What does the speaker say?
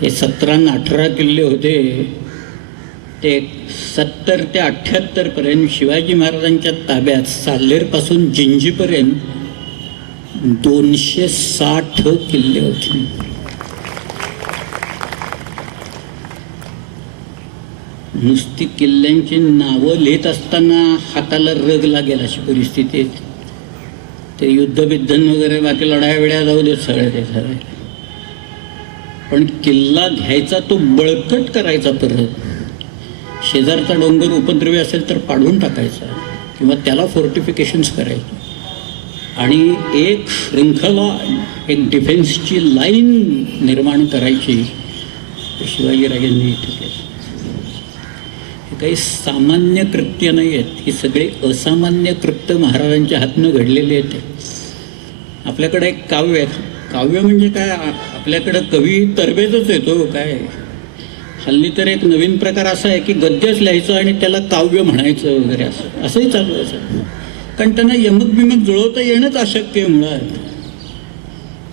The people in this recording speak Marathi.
हे 17 आणि 18 किल्ले होते ते 70 ते 78 पर्यंत शिवाजी महाराजांच्या ताब्यात साल्हेरपासून जिंजीपर्यंत 260 किल्ले होते. नुसती किल्ल्यांची नावं लिहित असताना हाताला रग लागेल अशी परिस्थिती आहे. ते युद्धबिद्धन वगैरे बाकी लढाया वेळा जाऊ देत सगळे ते सगळे, पण किल्ला घ्यायचा तो बळकट करायचा, परत शेजारचा डोंगर उपद्रवी असेल तर पाडून टाकायचा किंवा त्याला फोर्टिफिकेशन्स करायचे आणि एक श्रृंखला, एक डिफेन्सची लाईन निर्माण करायची. शिवाजीराजांनी इथे केलं. हे काही सामान्य कृत्य नाही आहेत, ही सगळी असामान्य कृत्य महाराजांच्या हातनं घडलेली आहेत. आपल्याकडे एक काव्य आहे. काव्य म्हणजे काय, आपल्याकडं कवी तरबेजच येतो काय. हल्ली तर एक नवीन प्रकार असा आहे की गद्यच लिहायचं आणि त्याला काव्य म्हणायचं वगैरे असंही चालू आहे. कारण त्यांना यमक बिमक जुळवता येणंच अशक्य आहे मुळात.